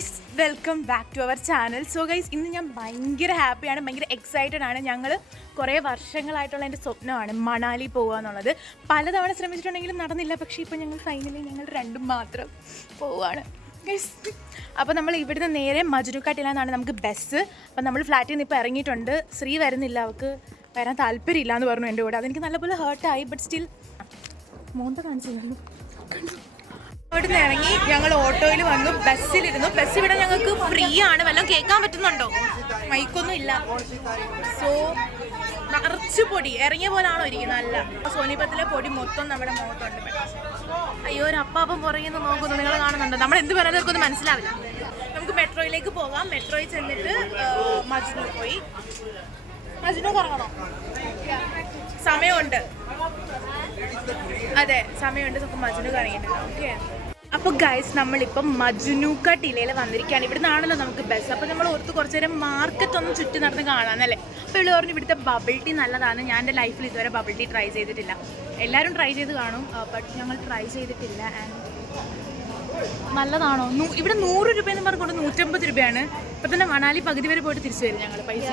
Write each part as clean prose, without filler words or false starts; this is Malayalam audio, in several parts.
Guys welcome back to our channel. So guys ഇന്ന് ഞാൻ ഭയങ്കര ഹാപ്പിയാണ്, ഭയങ്കര എക്സൈറ്റഡ് ആണ്. ഞങ്ങൾ കുറേ വർഷങ്ങളായിട്ടുള്ള എൻ്റെ സ്വപ്നമാണ് മണാലി പോകുക എന്നുള്ളത്. പലതവണ ശ്രമിച്ചിട്ടുണ്ടെങ്കിലും നടന്നില്ല. പക്ഷേ ഇപ്പോൾ ഫൈനലി ഞങ്ങൾ രണ്ടും മാത്രം പോവുകയാണ് ഗൈസ്. അപ്പോൾ നമ്മൾ ഇവിടുന്ന് നേരെ മജ്നുക്കാട്ടിലാണ് നമുക്ക് ബസ്. അപ്പോൾ നമ്മൾ ഫ്ലാറ്റിൽ നിന്ന് ഇപ്പോൾ ഇറങ്ങിയിട്ടുണ്ട്. ശ്രീ വരുന്നില്ല, അവൾക്ക് വരാൻ താല്പര്യമില്ല എന്ന് പറഞ്ഞു എൻ്റെ കൂടെ. അതെനിക്ക് നല്ലപോലെ ഹേർട്ടായി. ബട്ട് സ്റ്റിൽ മോന്ത കാണിച്ചില്ലല്ലോ. അവിടുന്ന് ഇറങ്ങി ഞങ്ങൾ ഓട്ടോയിൽ വന്നു, ബസ്സിലിരുന്നു. ബസ് ഇവിടെ ഞങ്ങൾക്ക് ഫ്രീ ആണ്. വല്ലതും കേൾക്കാൻ പറ്റുന്നുണ്ടോ? മൈക്കൊന്നും ഇല്ല. സോ നിറച്ച് പൊടി ഇറങ്ങിയ പോലാണോ ഇരിക്കുന്നത്? അല്ല, സോനിപത്തിലെ പൊടി മൊത്തം നമ്മുടെ മുഖത്തുണ്ട്. അയ്യോ, ഒരു അപ്പം പുറകെ നിന്ന് നോക്കുന്നു, നിങ്ങൾ കാണുന്നുണ്ടോ? നമ്മൾ എന്ത് പറയുന്നത് അവർക്കൊന്നും മനസ്സിലാവില്ല. നമുക്ക് മെട്രോയിലേക്ക് പോകാം. മെട്രോയിൽ ചെന്നിട്ട് മജ്നു പോയി. മജ്നു കറങ്ങണോ? സമയമുണ്ട്, അതെ സമയമുണ്ട്. നമുക്ക് മജ്നു കറങ്ങിയിട്ടുണ്ട്. ഓക്കെ. അപ്പോൾ ഗൈസ് നമ്മളിപ്പം മജ്നുക്ക ടിലയിൽ വന്നിരിക്കുകയാണ്. ഇവിടെ നിന്നാണല്ലോ നമുക്ക് ബസ്. അപ്പോൾ നമ്മൾ ഓർത്ത് കുറച്ച് നേരം മാർക്കറ്റ് ഒന്ന് ചുറ്റി നടന്ന് കാണാമെന്നല്ലേ. അപ്പോൾ ഇവിടെ പറഞ്ഞു ഇവിടുത്തെ ബബിൾ ടീ നല്ലതാണ്. ഞാൻ എൻ്റെ ലൈഫിൽ ഇതുവരെ ബബിൾ ടീ ട്രൈ ചെയ്തിട്ടില്ല. എല്ലാവരും ട്രൈ ചെയ്ത് കാണും, ബട്ട് ഞങ്ങൾ ട്രൈ ചെയ്തിട്ടില്ല. ആൻഡ് നല്ലതാണോ? ഇവിടെ 100 രൂപയെന്ന് പറഞ്ഞുകൊണ്ട് 150 രൂപയാണ്. ഇപ്പം തന്നെ മണാലി പകുതി വരെ പോയിട്ട് തിരിച്ചു വരും ഞങ്ങൾ പൈസ.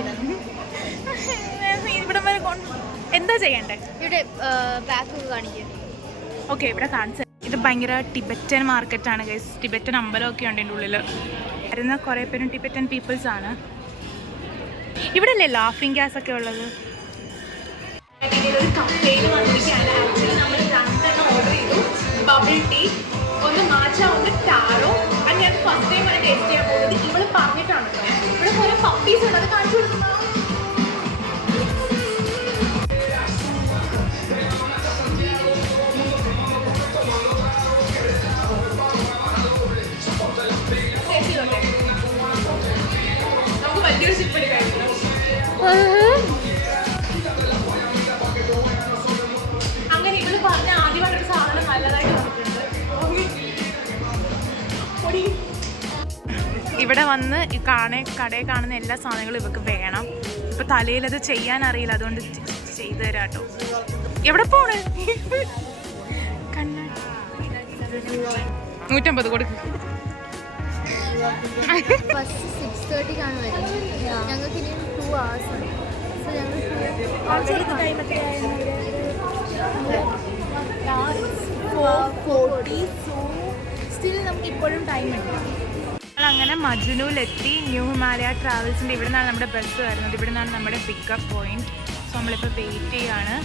ഇവിടെ വരെ എന്താ ചെയ്യണ്ടേ? ഇവിടെ ബാക്ക് കാണിക്കുക. ഓക്കെ, ഇവിടെ കാണിച്ചു. ഇത് ഭയങ്കര ടിബറ്റൻ മാർക്കറ്റാണ് ഗൈസ്. ടിബറ്റൻ അമ്പലമൊക്കെ ഉണ്ട് എൻ്റെ ഉള്ളിൽ. വരുന്ന കുറേ പേരും ടിബറ്റൻ പീപ്പിൾസ് ആണ്. ഇവിടെ അല്ലേ ലാഫിംഗ് ഗ്യാസ് ഒക്കെ ഉള്ളത്? ഒരു കഫേയിൽ വന്നിരിക്കുകയാണ്. ആക്ച്വലി നമ്മൾ 2 ഓർഡർ ചെയ്തു. ബബിൾ ടീ, ഒന്ന് മാച്ച, ഒന്ന് ടാറോ. അത് ഞാൻ ഫസ്റ്റ് ടൈം ആണ് ടേസ്റ്റ് ചെയ്യാൻ പോകുന്നത്. ഇവിടെ പറഞ്ഞിട്ടാണ് കേട്ടോ. ഇവിടെ കുറേ പപ്പീസ് ഉണ്ട്, അത് കാണിച്ചു കൊടുക്കുന്ന. അങ്ങനെ ഇവള് പറഞ്ഞ ആദ്യമായിട്ടൊരു സാധനം നല്ലതായിട്ട് വന്നിട്ടുണ്ട്. ഇവിടെ വന്ന് ഈ കടയിൽ കാണുന്ന എല്ലാ സാധനങ്ങളും ഇവർക്ക് വേണം. ഇപ്പൊ തലയിൽ അത് ചെയ്യാൻ അറിയില്ല, അതുകൊണ്ട് ചെയ്തു തരാം കേട്ടോ. എവിടെ പോണ്? 150 കൊടുക്കും. ബസ് 6:30 വരുന്നത്. ഞങ്ങൾക്ക് ഇനി 2 hours ഉണ്ട്. സോ ഞങ്ങൾ 4:40. സോ സ്റ്റിൽ നമുക്ക് ഇപ്പോഴും ടൈം ഉണ്ട്. അങ്ങനെ മജ്നുവിലെത്തി. ന്യൂ ഹിമാലയ ട്രാവൽസിൻ്റെ ഇവിടെ നിന്നാണ് നമ്മുടെ ബസ് വരുന്നത്. ഇവിടെ നിന്നാണ് നമ്മുടെ പിക്കപ്പ് പോയിന്റ്. സോ നമ്മളിപ്പോൾ വെയിറ്റ് ചെയ്യാണ്.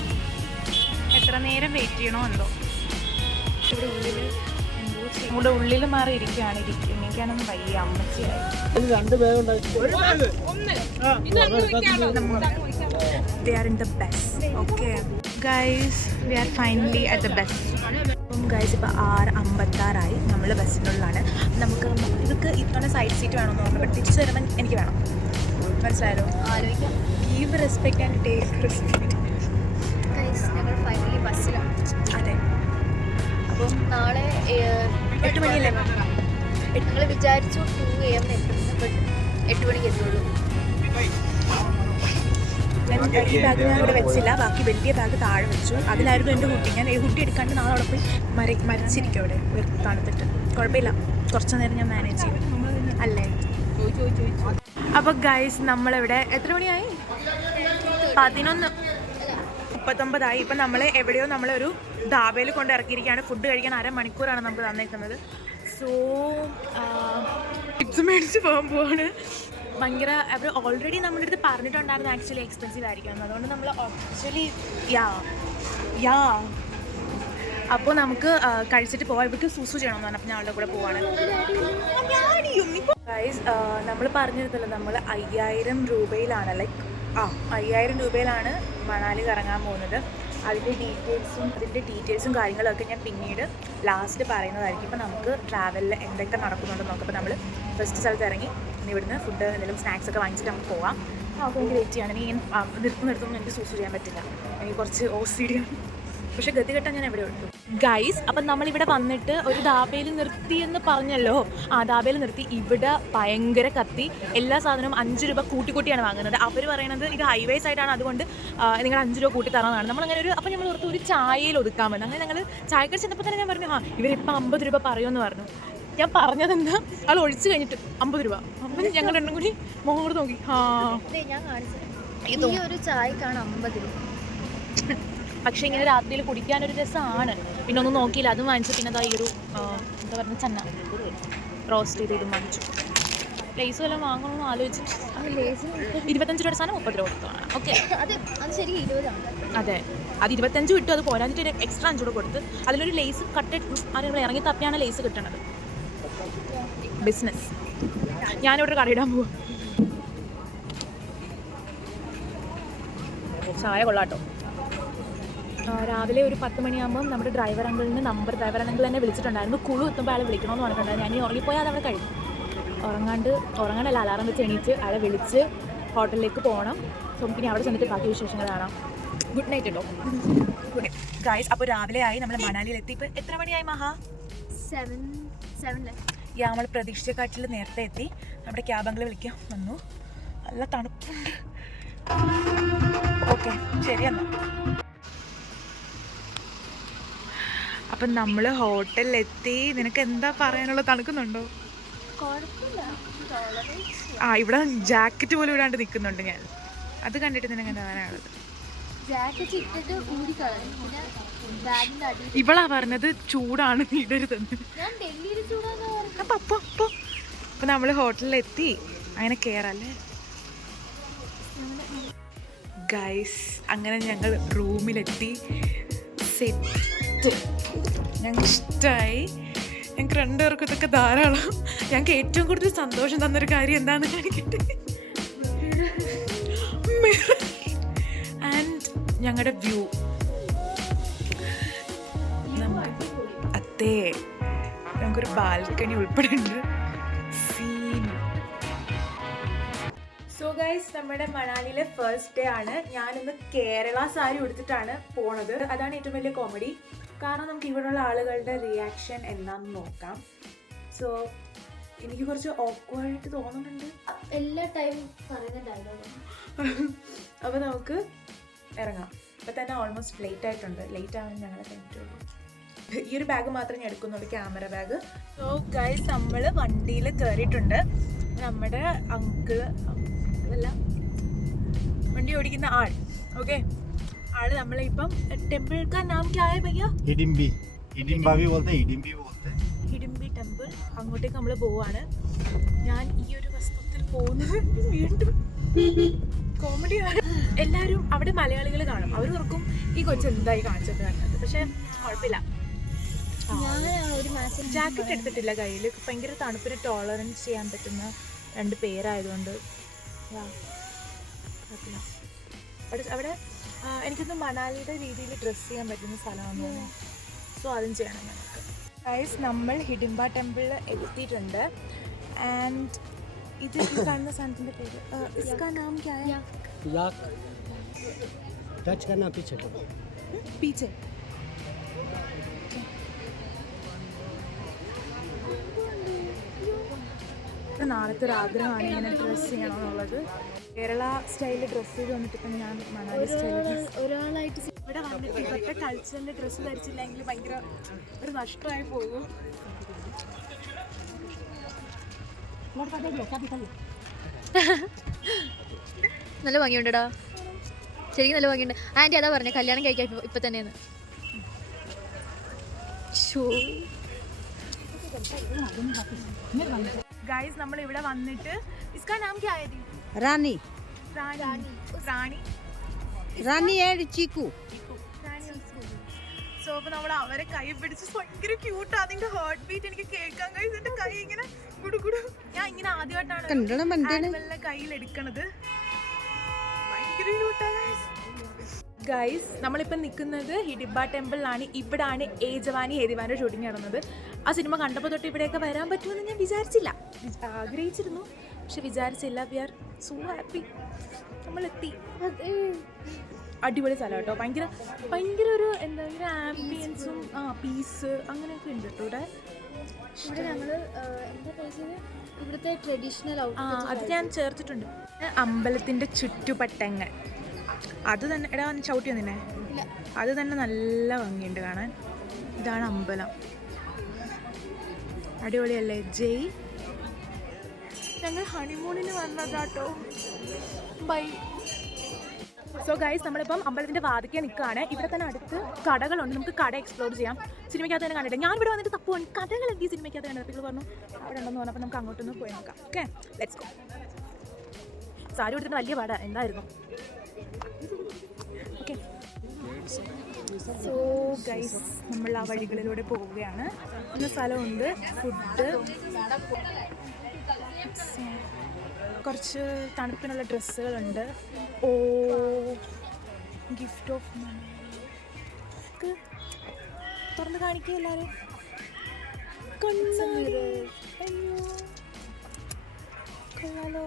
എത്ര നേരം വെയിറ്റ് ചെയ്യണോ എന്തോ. ഇവിടെ ഉള്ളിൽ നമ്മുടെ ഉള്ളിൽ മാറി ഇരിക്കുകയാണ്. എനിക്കാനൊന്നും വയ്യ, അമ്മച്ചിയായി. They are in the bus. Okay guys, we are finally at the bus. Guys ഇപ്പോൾ 6:56 നമ്മൾ ബസ്സിനുള്ളിലാണ്. നമുക്ക് ഇതൊക്കെ ഇത്തവണ സൈഡ് സീറ്റ് വേണമെന്ന് പറഞ്ഞു. ബട്ട് തിരിച്ചു വരുമ്പോൾ എനിക്ക് വേണം. മനസ്സിലായല്ലോ? ആലോചിക്കാം. Give respect and take respect. ഞങ്ങൾ ഫൈനലി ബസ്സിലാണ്. അതെ. അപ്പം നാളെ 8 മണിയല്ലേ? ഞങ്ങൾ വിചാരിച്ചു 2 AM എത്തുന്നു. ബട്ട് 8 മണിക്ക് എത്തുള്ളൂ. ഈ ബാഗ് ഞാൻ ഇവിടെ വെച്ചില്ല. ബാക്കി വലിയ ബാഗ് താഴെ വെച്ചു. അതിലായിരുന്നു എൻ്റെ കുട്ടി. ഞാൻ കുട്ടി എടുക്കാണ്ട് നാളെ അവിടെ പോയി മരിച്ചിരിക്കും അവിടെ തണുത്തിട്ട്. കുഴപ്പമില്ല, കുറച്ച് നേരം ഞാൻ മാനേജ് ചെയ്യും അല്ലേ. അപ്പോൾ ഗൈസ് നമ്മളിവിടെ എത്ര മണിയായി? 11:39. ഇപ്പം നമ്മൾ എവിടെയോ നമ്മളൊരു ധാബയിൽ കൊണ്ട് ഇറക്കിയിരിക്കുകയാണ്. ഫുഡ് കഴിക്കാൻ 1/2 മണിക്കൂറാണ് നമുക്ക് തന്നിരിക്കുന്നത്. സോ ടിപ്സ് മേടിച്ച് പോകാൻ പോവാണ്. ഭയങ്കര അവർ ഓൾറെഡി നമ്മുടെ അടുത്ത് പറഞ്ഞിട്ടുണ്ടായിരുന്നു ആക്ച്വലി എക്സ്പെൻസീവ് ആയിരിക്കും. അതുകൊണ്ട് നമ്മൾ ആക്ച്വലി യാ അപ്പോൾ നമുക്ക് കഴിച്ചിട്ട് പോവാം. ഇവർക്ക് സൂസു ചെയ്യണമെന്ന് പറഞ്ഞപ്പോൾ ഞങ്ങളുടെ കൂടെ പോവാണ്. ഗൈസ് നമ്മൾ പറഞ്ഞിരുന്നല്ലോ നമ്മൾ 5000 രൂപയിലാണ് 5000 രൂപയിലാണ് മണാലി കറങ്ങാൻ പോകുന്നത്. അതിൻ്റെ ഡീറ്റെയിൽസും കാര്യങ്ങളൊക്കെ ഞാൻ പിന്നീട് ലാസ്റ്റ് പറയുന്നതായിരിക്കും. ഇപ്പോൾ നമുക്ക് ട്രാവലിൽ എന്തൊക്കെ നടക്കുന്നുണ്ടെന്ന് നോക്കാം. അപ്പോൾ നമ്മൾ ഫസ്റ്റ് സ്ഥലത്ത് ഇറങ്ങി ഇവിടുന്ന് ഫുഡ് എന്തെങ്കിലും സ്നാക്സ് ഒക്കെ വാങ്ങിച്ചിട്ട് നമുക്ക് പോവാം. അപ്പോൾ എനിക്ക് വെയിറ്റ് ചെയ്യണം. എനിക്ക് നിർത്തുമ്പോൾ എനിക്ക് സൂസ് ചെയ്യാൻ പറ്റില്ല. എനിക്ക് കുറച്ച് OCD ആണ്. പക്ഷേ ഗതികെട്ടാൻ ഞാൻ എവിടെ എടുത്തു ഗൈസ്. അപ്പം നമ്മളിവിടെ വന്നിട്ട് ഒരു ധാബയിൽ നിർത്തി എന്ന് പറഞ്ഞല്ലോ. ധാബയിൽ നിർത്തി. ഇവിടെ ഭയങ്കര കത്തി. എല്ലാ സാധനവും 5 രൂപ കൂട്ടിയാണ് വാങ്ങുന്നത്. അവർ പറയുന്നത് ഇത് ഹൈവേ സൈഡാണ്, അതുകൊണ്ട് നിങ്ങൾ 5 രൂപ കൂട്ടി തരാമെന്നാണ്. നമ്മളങ്ങനെ അപ്പോൾ നമ്മൾ ഓർത്ത് ഒരു ചായയിൽ ഒതുക്കാമെന്ന്. അങ്ങനെ ഞങ്ങൾ ചായക്കട ചെന്നപ്പോൾ തന്നെ ഞാൻ പറഞ്ഞു ഇവരിപ്പോൾ 50 രൂപ പറയുമെന്ന് പറഞ്ഞു. ഞാൻ പറഞ്ഞതെന്താ അത് ഒഴിച്ച് കഴിഞ്ഞിട്ട് 50 രൂപ. അപ്പം ഞങ്ങൾ രണ്ടും കൂടി മോഹോട് നോക്കി. ഞാൻ കാണിച്ചത് ഈ ഒരു ചായക്കാണ് 50 രൂപ. പക്ഷെ ഇങ്ങനെ രാത്രിയിൽ കുടിക്കാനൊരു രസമാണ്. പിന്നെ ഒന്നും നോക്കിയില്ല, അതും വാങ്ങിച്ചു. പിന്നെ അതാ ഈ ഒരു എന്താ പറയുക ചന്ന റോസ്റ്റ് ചെയ്ത് ഇതും വാങ്ങിച്ചു. ലേസ് വല്ലതും വാങ്ങണമെന്ന് ആലോചിച്ചിട്ട് 25 രൂപയുടെ സാധനം 30 രൂപ കൊടുത്തതാണ്. ഓക്കെ, അത് ശരി 20ആണ്. അതെ, അത് 25 കിട്ടും. അത് പോരാഞ്ഞിട്ട് ഒരു എക്സ്ട്രാ 5 കൂടെ കൊടുത്ത് അതിലൊരു ലേസ് കട്ട് ആരെങ്കിലും ഇറങ്ങി തപ്പിയാണ് ലേസ് കിട്ടണത്. ബിസിനസ്. ഞാനിവിടെ കടയിടാൻ പോവാം. ചായ കൊള്ളാട്ടോ. രാവിലെ ഒരു 10 മണിയാകുമ്പം നമ്മുടെ ഡ്രൈവർ അങ്കിൾ തന്നെ വിളിച്ചിട്ടുണ്ടായിരുന്നു. കുളു എത്തുമ്പോൾ ആളെ വിളിക്കണമെന്ന് പറഞ്ഞിട്ടുണ്ടായിരുന്നു. ഞാൻ ഈ ഉറങ്ങിപ്പോയാൽ അതവിടെ കഴിഞ്ഞു. ഉറങ്ങാനല്ല, അലാറം വെച്ച് എണീച്ച് ആളെ വിളിച്ച് ഹോട്ടലിലേക്ക് പോകണം. സോ പിന്നെ അവിടെ ചെന്നിട്ട് ബാക്കി വിശേഷങ്ങൾ കാണാം. ഗുഡ് നൈറ്റ് കേട്ടോ. Good night guys. അപ്പോൾ രാവിലെ ആയി, നമ്മൾ മണാലിയിലെത്തി. ഇപ്പോൾ എത്ര മണിയായി മഹാ? 7 നമ്മൾ പ്രതീക്ഷിച്ചക്കാട്ടിൽ നേരത്തെ എത്തി. നമ്മുടെ ക്യാബ് അങ്കിൾ വിളിക്കാൻ വന്നു. നല്ല തണുപ്പുണ്ട്. ഓക്കെ, ശരി എന്നാൽ. അപ്പം നമ്മൾ ഹോട്ടലിലെത്തി. നിനക്ക് എന്താ പറയാനുള്ള? തണുക്കുന്നുണ്ടോ? ഇവിടെ ജാക്കറ്റ് പോലും ഇടാണ്ട് നിൽക്കുന്നുണ്ട് ഞാൻ. അത് കണ്ടിട്ട് നിനക്ക് എന്താ പറയാനുള്ളത്? ഇവളാ പറഞ്ഞത് ചൂടാണ് ഇടരുതെന്ന്. അപ്പൊ നമ്മള് ഹോട്ടലിലെത്തി. അങ്ങനെ കേറല്ലേ ഗൈസ്. അങ്ങനെ ഞങ്ങൾ റൂമിലെത്തി. സെറ്റ്. ഞങ്ങൾക്ക് ഇഷ്ടമായി. ഞങ്ങൾക്ക് രണ്ടുപേർക്കും ഇതൊക്കെ ധാരാളം. ഞങ്ങൾക്ക് ഏറ്റവും കൂടുതൽ സന്തോഷം തന്നൊരു കാര്യം എന്താണെന്ന് കാണിക്കട്ടെ. ആൻഡ് ഞങ്ങളുടെ വ്യൂ. അതെ, ഞങ്ങൾക്കൊരു ബാൽക്കണി ഉൾപ്പെടെ ഉണ്ട്. സീൻ. സോ ഗൈസ്, നമ്മുടെ മണാലിയിലെ ഫസ്റ്റ് ഡേ ആണ്. ഞാനിന്ന് കേരള സാരി ഉടുത്തിട്ടാണ് പോണത്. അതാണ് ഏറ്റവും വലിയ കോമഡി. കാരണം നമുക്ക് ഇവിടെയുള്ള ആളുകളുടെ റിയാക്ഷൻ എന്താണെന്ന് നോക്കാം. സോ എനിക്ക് കുറച്ച് ഓക്വേർഡായിട്ട് തോന്നുന്നുണ്ട് എല്ലാ ടൈമും പറയുന്ന ഡയലോഗാണ്. അപ്പോൾ നമുക്ക് ഇറങ്ങാം. ഇപ്പം തന്നെ ഓൾമോസ്റ്റ് ലേറ്റ് ആയിട്ടുണ്ട്. ലേറ്റ് ആവാൻ ഞങ്ങളെ കഴിഞ്ഞിട്ടുള്ളൂ. ഈ ഒരു ബാഗ് മാത്രമേ ഞാൻ എടുക്കുന്നുള്ളൂ, ക്യാമറ ബാഗ്. സോ ഗൈസ്, നമ്മൾ വണ്ടിയിൽ കയറിയിട്ടുണ്ട്. നമ്മുടെ അങ്കിളല്ല, വണ്ടി ഓടിക്കുന്ന ആൾ. ഓക്കെ, ആള് നമ്മളെ ഇപ്പം ടെമ്പിൾ കാ നാം ക്യാ ഹൈ ഭയ്യ? ഹിഡിംബി ബോൾത്തെ. ഹിഡിംബി ടെമ്പിൾ. അങ്ങോട്ടേക്ക് നമ്മൾ പോവാണ്. ഞാൻ ഈ ഒരു വസ്ത്രത്തിൽ പോകുന്നത് വീണ്ടും കോമഡിയാണ്. എല്ലാവരും അവിടെ മലയാളികൾ കാണും. അവർ ഓർക്കും ഈ കൊച്ചു എന്തായി കാണിച്ചത് കാണുന്നത്. പക്ഷെ കുഴപ്പമില്ല. ജാക്കറ്റ് എടുത്തിട്ടില്ല കയ്യിൽ. ഭയങ്കര തണുപ്പിന് ടോളറൻസ് ചെയ്യാൻ പറ്റുന്ന 2 പേരായതുകൊണ്ട് അവിടെ എനിക്കൊന്ന് മണാലിയുടെ രീതിയിൽ ഡ്രസ്സ് ചെയ്യാൻ പറ്റുന്ന സ്ഥലമാണെന്ന് തോന്നുന്നു. സോ അതും ചെയ്യണം ഞങ്ങൾക്ക്. ഗൈസ്, നമ്മൾ ഹിഡിംബ ടെമ്പിളിൽ എത്തിയിട്ടുണ്ട്. ആൻഡ് ഇത് ഈ കാണുന്ന സാധനത്തിൻ്റെ പേര് ഇസ്കാ നാം ക്യാ ഹൈ? പീച്ചെ. നാളത്തെ ഒരു ആഗ്രഹമാണ് ഇങ്ങനെ ഡ്രസ്സ് ചെയ്യണമെന്നുള്ളത്. കേരള സ്റ്റൈലിൽ ഡ്രസ്സ് ചെയ്ത് വന്നിട്ട് ഇപ്പം ഞാൻ മണാലി സ്റ്റൈലിൽ ഒരാളായിട്ട് ഇവിടെ വന്നിട്ട് ഇവിടുത്തെ കൾച്ചറിൻ്റെ ഡ്രസ്സ് ധരിച്ചില്ലെങ്കിൽ ഭയങ്കര ഒരു നഷ്ടമായി പോകും. നല്ല ഭംഗിയുണ്ടടാ, ശരിക്കും നല്ല ഭംഗിയുണ്ട്. ആൻറ്റി അതാ പറഞ്ഞ കല്യാണം കഴിക്കാൻ ഇപ്പൊ തന്നെയാണ്. ഗൈസ്, നമ്മൾ ഇവിടെ വന്നിട്ട് इसका नाम क्या है? रानी एंड चीकू. സോ അപ്പോൾ നമ്മൾ അവരെ കൈ പിടിച്ച് ഭയങ്കര ക്യൂട്ടാ. അതിന്റെ ഹാർട്ട് ബീറ്റ് എനിക്ക് കേൾക്കാൻ കഴിയും. എന്റെ കൈ ഇങ്ങനെ കുടുകുടു. ഞാൻ ഇങ്ങനെ ആദ്യമായിട്ടാണ് ആനിമലിനെ കയ്യിൽ എടുക്കണത്. ഭയങ്കര ക്യൂട്ടാ ഗൈസ്. നമ്മളിപ്പം നിൽക്കുന്നത് ഹിഡിംബ ടെമ്പിളിലാണ്. ഇവിടാണ് ഏ ജവാനി ഹേ ദീവാനിയുടെ ഷൂട്ടിംഗ് നടന്നത്. ആ സിനിമ കണ്ടപ്പോൾ തൊട്ട് ഇവിടെയൊക്കെ വരാൻ പറ്റുമെന്ന് ഞാൻ വിചാരിച്ചില്ല. ആഗ്രഹിച്ചിരുന്നു, പക്ഷെ വിചാരിച്ചില്ല. We are so happy. നമ്മളെത്തി. അടിപൊളി സ്ഥലം കേട്ടോ. ഭയങ്കര ഒരു എന്താ പറയുക, ആംബിയൻസും പീസ് അങ്ങനെയൊക്കെ ഉണ്ട് കേട്ടോ ഇവിടെ. ഞങ്ങള് എന്താ കഴിച്ചത്? ഇവിടുത്തെ ട്രഡീഷണൽ അത് ഞാൻ ചേർത്തിട്ടുണ്ട്. അമ്പലത്തിൻ്റെ ചുറ്റുപട്ടങ്ങൾ അത് തന്നെ. എടാ വന്ന് ചവിട്ടി വന്നില്ലേ? അത് തന്നെ നല്ല ഭംഗിയുണ്ട് കാണാൻ. ഇതാണ് അമ്പലം. അടിപൊളിയല്ലേ ജയ്? ഞങ്ങൾ ഹണിമൂണിന് വന്നതാട്ടോ. ബൈ. സോ ഗൈസ്, നമ്മളിപ്പം അമ്പലത്തിൻ്റെ വാതിക്കെ നിൽക്കുകയാണ്. ഇവിടെ തന്നെ അടുത്ത് കടകളുണ്ട്, നമുക്ക് കട എക്സ്പ്ലോർ ചെയ്യാം. സിനിമയ്ക്കകത്ത് തന്നെ കണ്ടിട്ട് ഞാൻ ഇവിടെ വന്നിട്ട് തപ്പുവാണ്, കടകൾ എന്ത് സിനിമയ്ക്കകത്ത് കണ്ടത്. നിങ്ങൾ പറഞ്ഞു അവിടെ ഉണ്ടെന്ന് പറഞ്ഞപ്പോൾ നമുക്ക് അങ്ങോട്ടൊന്ന് പോയി നോക്കാം. Okay, let's go. സാരി കൊടുത്തിട്ട് വലിയ പാടാ എന്തായിരുന്നു. ഓക്കെ, സോ ഗൈസ്, നമ്മൾ ആ വഴികളിലൂടെ പോവുകയാണ്. ഇന്ന സ്ഥലമുണ്ട്, ഫുഡ്, കുറച്ച് തണുപ്പിനുള്ള ഡ്രസ്സുകളുണ്ട്. ഓ, ഗിഫ്റ്റ് ഓഫ് മണി തുറന്ന് കാണിക്കുക എല്ലാവരും. അയ്യോ കൊള്ളാലോ.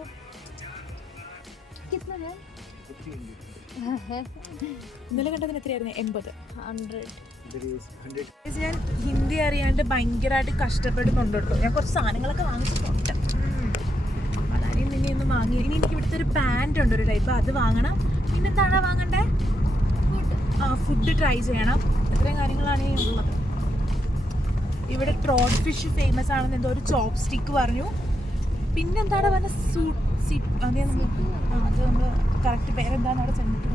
ഇന്നലെ കണ്ടതിന് എത്രയായിരുന്നു? 80. 100. ഞാൻ ഹിന്ദി അറിയാണ്ട് ഭയങ്കരമായിട്ട് കഷ്ടപ്പെടുന്നുണ്ട് കേട്ടോ. ഞാൻ കുറച്ച് സാധനങ്ങളൊക്കെ വാങ്ങിച്ചിട്ടുണ്ട്. അതാണ് ഇനിയൊന്നും വാങ്ങി. ഇനി എനിക്ക് ഇവിടുത്തെ ഒരു പാൻറ് ഉണ്ട്, ഒരു ടൈപ്പ്, അത് വാങ്ങണം. പിന്നെന്താണ് വാങ്ങണ്ടേ? ഫുഡ് ട്രൈ ചെയ്യണം. ഇത്രയും കാര്യങ്ങളാണ് ഈ ഉള്ളത്. ഇവിടെ ട്രോട്ട് ഫിഷ് ഫേമസ് ആണെന്ന് എന്തോ ഒരു ചോപ്പ് സ്റ്റിക്ക് പറഞ്ഞു. പിന്നെന്താണ് പറഞ്ഞ അത് നമ്മൾ കറക്റ്റ് പേരെന്താന്ന് അവിടെ ചെന്നിട്ട്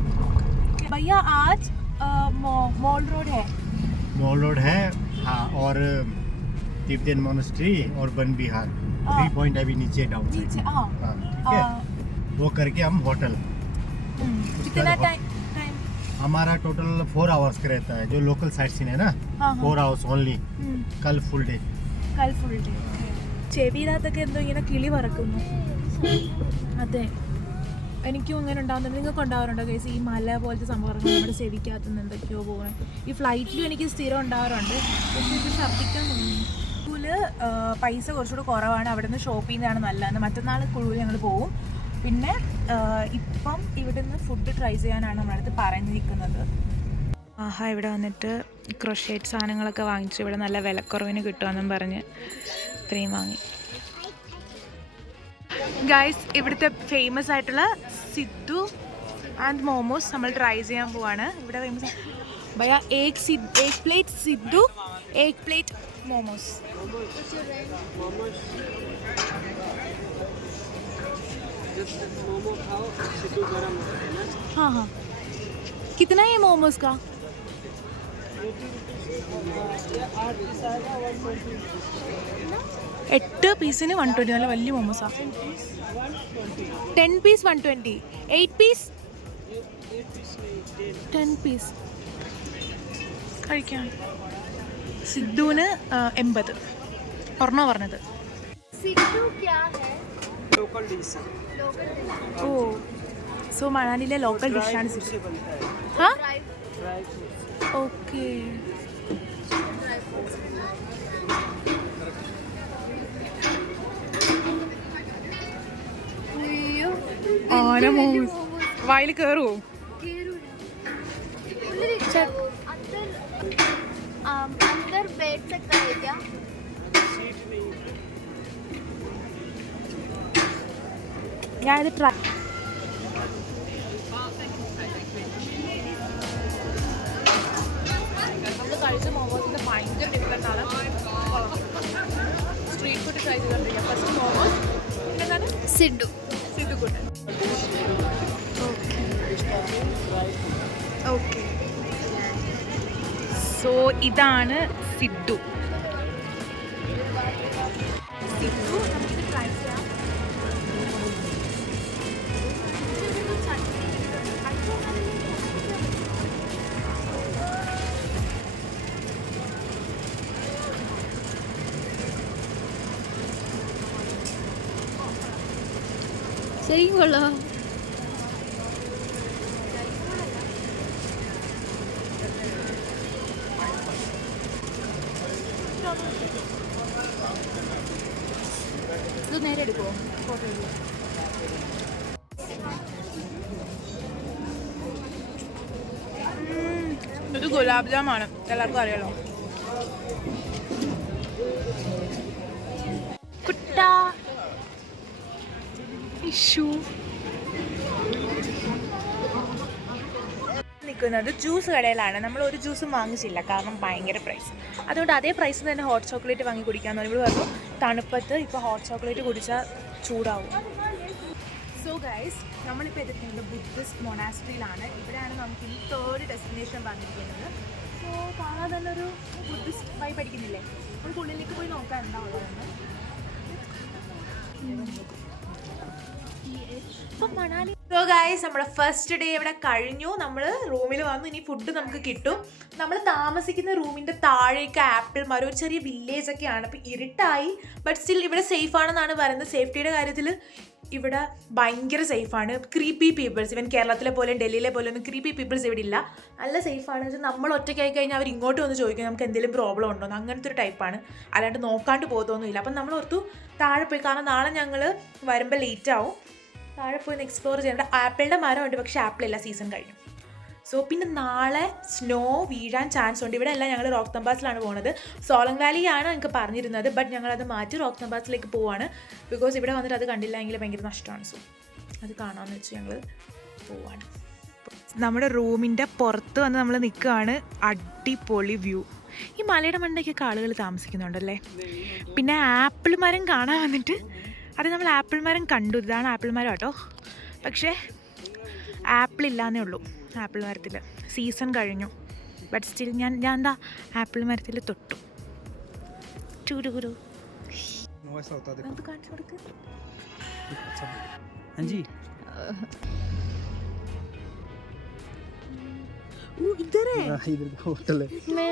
भैया आज मॉल रोड है. मॉल रोड है हाँ, और तिब्बतन मोनेस्ट्री और वन विहार 3 पॉइंट अभी नीचे डाउन नीचे. हाँ ठीक है, वो करके हम होटल. कितना टाइम? हमारा टोटल 4 आवर्स का रहता है. जो लोकल साइट सीन है ना, 4 आवर्स ओनली. कल फुल डे. ചെവിയിനകത്തൊക്കെ എന്തോ ഇങ്ങനെ കിളി പറക്കുന്നു. അതെ, എനിക്കും ഇങ്ങനെ ഉണ്ടാകുന്നുണ്ട്. നിങ്ങൾക്ക് ഉണ്ടാവാറുണ്ടോ കേസ് ഈ മല പോലത്തെ സംഭവങ്ങൾ നമ്മുടെ ചെവിക്കകത്തുനിന്ന് എന്തൊക്കെയോ പോകണേ? ഈ ഫ്ലൈറ്റിലും എനിക്ക് സ്ഥിരം ഉണ്ടാവാറുണ്ട്. പക്ഷേ ഇത് ഛർദ്ദിക്കാൻ തോന്നുന്നു. കുളുവിൽ പൈസ കുറച്ചുകൂടെ കുറവാണ്, അവിടെ നിന്ന് ഷോപ്പ് ചെയ്യുന്നതാണ് നല്ലതെന്ന്. മറ്റന്നാൾ കുളുവിൽ ഞങ്ങൾ പോവും. പിന്നെ ഇപ്പം ഇവിടെ നിന്ന് ഫുഡ് ട്രൈ ചെയ്യാനാണ് നമ്മളടുത്ത് പറഞ്ഞിരിക്കുന്നത്. ആഹാ, ഇവിടെ വന്നിട്ട് ക്രോഷേറ്റ് സാധനങ്ങളൊക്കെ വാങ്ങിച്ചു. ഇവിടെ നല്ല വിലക്കുറവിന് കിട്ടുമെന്നും പറഞ്ഞ് ഇത്രയും വാങ്ങി. ഗൈസ്, ഇവിടുത്തെ ഫേമസ് ആയിട്ടുള്ള സിദ്ധു ആൻഡ് മോമോസ് നമ്മൾ ട്രൈ ചെയ്യാൻ പോവാണ്. ഇവിടെ ഫേമസ് ഭയ एक प्लेट सिद्धू, 1 प्लेट मोमोस. हाँ हाँ, कितना है मोमोस का? 8 പീസിന് 120. നല്ല വലിയ മോമോസാ. 10 പീസ് 120. 8 പീസ് 10 പീസ് കഴിക്കാം. സിദ്ധുവിന് 80 ഒരെണ്ണോ പറഞ്ഞത്. ഓ, സോ മണാലിയിലെ ലോക്കൽ ഡിഷാണ് സിദ്ധു. ഹാ, ഓക്കെ. ആന മോമോസ് വായിൽ കയറുമോ? अंदर बैठ सकता है क्या? ഞാനിത് ട്രൈ നമ്മൾ കഴിച്ച മോമോസിൻ്റെ ഭയങ്കര ഡിഫറെൻ്റ് ആണ്. സ്ട്രീറ്റ് ഫുഡ് ട്രൈ ചെയ്തുകൊണ്ടിരിക്കുക. ഫസ്റ്റ് മോമോസ്, എന്താണ് Sidhu. Sidhu food. Okay, so ഇതാണ് സിദ്ധു. സിദ്ധു നമുക്കിത് ട്രൈ ചെയ്യാം. ശരിക്കും കൊള്ളാം. ഇത് നേരെ എടുക്കുമോ? ഫോട്ടോ എടുക്കുമോ? ഇത് ഗുലാബ് ജാമാണ്, എല്ലാവർക്കും അറിയാലോ. കുട്ടാ ഇഷു നിൽക്കുന്നത് ജ്യൂസ് കടയിലാണ്. നമ്മൾ ഒരു ജ്യൂസും വാങ്ങിച്ചില്ല, കാരണം ഭയങ്കര പ്രൈസ്. അതുകൊണ്ട് അതേ പ്രൈസിൽ തന്നെ ഹോട്ട് ചോക്ലേറ്റ് വാങ്ങി കുടിക്കാമെന്ന് പറഞ്ഞു. പറഞ്ഞു തണുപ്പത്ത് ഇപ്പോൾ ഹോട്ട് ചോക്ലേറ്റ് കുടിച്ചാൽ ചൂടാവും. സോ ഗൈസ്, നമ്മളിപ്പോൾ എത്തിക്കുന്നത് ബുദ്ധിസ്റ്റ് മൊണാസ്ട്രിയിലാണ്. ഇവിടെയാണ് നമുക്ക് ഈ 3rd ഡെസ്റ്റിനേഷൻ പറഞ്ഞിരിക്കുന്നത്. സോ കാണാൻ തന്നെ ഒരു ബുദ്ധിസ്റ്റ് വൈബ് പഠിക്കുന്നില്ലേ? നമുക്ക് ഉള്ളിലേക്ക് പോയി നോക്കാം എന്താ ഉള്ളതെന്ന്. ഇപ്പം മണാലി. സോ ഗൈസ്, നമ്മുടെ ഫസ്റ്റ് ഡേ ഇവിടെ കഴിഞ്ഞു. നമ്മൾ റൂമിൽ വന്നു. ഇനി ഫുഡ് നമുക്ക് കിട്ടും. നമ്മൾ താമസിക്കുന്ന റൂമിൻ്റെ താഴേക്ക് ആപ്പിൾ മരം, ഒരു ചെറിയ വില്ലേജൊക്കെയാണ്. അപ്പോൾ ഇരുട്ടായി, ബട്ട് സ്റ്റിൽ ഇവിടെ സേഫ് ആണെന്നാണ് പറയുന്നത്. സേഫ്റ്റിയുടെ കാര്യത്തിൽ ഇവിടെ ഭയങ്കര സേഫാണ്. ക്രീപ്പി പീപ്പിൾസ്, ഇവൻ കേരളത്തിലെ പോലെ ഡൽഹിയിലെ പോലെ ഒന്നും ക്രീപ്പി പീപ്പിൾസ് ഇവിടെ ഇല്ല. നല്ല സേഫാണ്. നമ്മൾ ഒറ്റയ്ക്കായി കഴിഞ്ഞാൽ അവർ ഇങ്ങോട്ട് വന്ന് ചോദിക്കും നമുക്ക് എന്തെങ്കിലും പ്രോബ്ലം ഉണ്ടോ എന്ന്. അങ്ങനത്തെ ഒരു ടൈപ്പാണ്. അല്ലാണ്ട് നോക്കാണ്ട് പോകത്തൊന്നുമില്ല. അപ്പം നമ്മൾ ഓർത്തു താഴെ പോയി, കാരണം നാളെ ഞങ്ങൾ വരുമ്പോൾ ലേറ്റ് ആവും. താഴെ പോയി ഒന്ന് എക്സ്പ്ലോർ ചെയ്യേണ്ട. ആപ്പിളിൻ്റെ മരമുണ്ട്, പക്ഷേ ആപ്പിളില്ല, സീസൺ കഴിഞ്ഞു. സോ പിന്നെ നാളെ സ്നോ വീഴാൻ ചാൻസ് ഉണ്ട്. ഇവിടെ അല്ല, ഞങ്ങൾ റോക്ക് തമ്പാസിലാണ് പോകുന്നത്. സോളങ് വാലിയാണ് എനിക്ക് പറഞ്ഞിരുന്നത്, ബട്ട് ഞങ്ങളത് മാറ്റി റോക്ക് തമ്പാസിലേക്ക് പോവാണ്. ബിക്കോസ് ഇവിടെ വന്നിട്ട് അത് കണ്ടില്ല എങ്കിൽ ഭയങ്കര നഷ്ടമാണ്. സോ അത് കാണാമെന്ന് വെച്ച് ഞങ്ങൾ പോവാണ്. നമ്മുടെ റൂമിൻ്റെ പുറത്ത് വന്ന് നമ്മൾ നിൽക്കുകയാണ്. അടിപൊളി വ്യൂ. ഈ മലയുടെ മണ്ടയ്ക്കൊക്കെ ആളുകൾ താമസിക്കുന്നുണ്ടല്ലേ. പിന്നെ ആപ്പിൾ മരം കാണാൻ വന്നിട്ട്, അത് നമ്മൾ ആപ്പിൾ മരം കണ്ടു. ഇതാണ് ആപ്പിൾ മരം കേട്ടോ. പക്ഷേ ആപ്പിൾ ഇല്ലാന്നേ ഉള്ളൂ ആപ്പിൾ മരത്തിൽ. സീസൺ കഴിഞ്ഞു, ബട്ട് സ്റ്റിൽ ഞാൻ എന്താ ആപ്പിൾ മരത്തിൽ തൊട്ടു. ചൂടുകുരു നമുക്ക് കാണിച്ചു കൊടുക്ക്. इधर है इधर होटल है मैं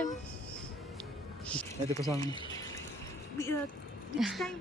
ये देखो सामने next time